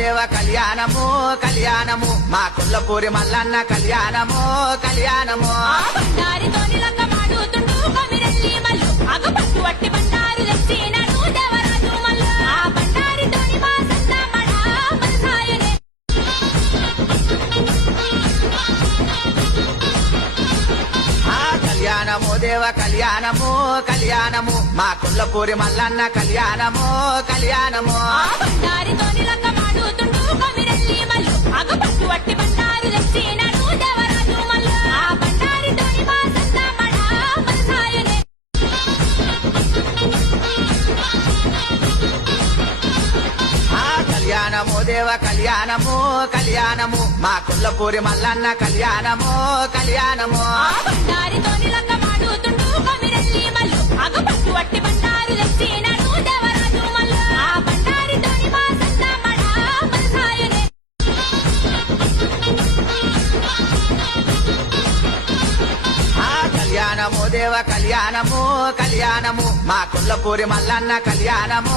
దేవ కళ్యాణము కళ్యాణము మా కొల్లపూరి మల్లన్న కళ్యాణము కళ్యాణము బండారితోని లంగమాడుతుండు కొమిరెల్లి మల్లు అగపట్టు వట్టి బండారు తెచ్చినాడు దేవరాజు మల్లు ఆ బండారితోని మా సన్నమడ మనసాయనే కళ్యాణము దేవ కళ్యాణము కళ్యాణము మా కొల్లపూరి మల్లన్న కళ్యాణము కళ్యాణము బండారితోని లంగమాడుతుండు కొమిరెల్లి మల్లు అగపట్టు వట్టి బండారు తెచ్చినాడు దేవరాజు మల్లు ఆ బండారితోని మా సన్నమడ మనసాయనే కళ్యాణము దేవ కళ్యాణము కళ్యాణము మా కొల్లపూరి మల్లన్న కళ్యాణము కళ్యాణము బండారితోని లంగమాడుతుండు కొమిరెల్లి మల్లు అగపట్టు వట్టి బండారు తెచ్చినాడు దేవరాజు మల్లు ఆ బండారితోని మా సన్నమడ మనసాయనే కళ్యాణము దేవ కళ్యాణము కళ్యాణము మా కొల్లపూరి మల్లన్న కళ్యాణము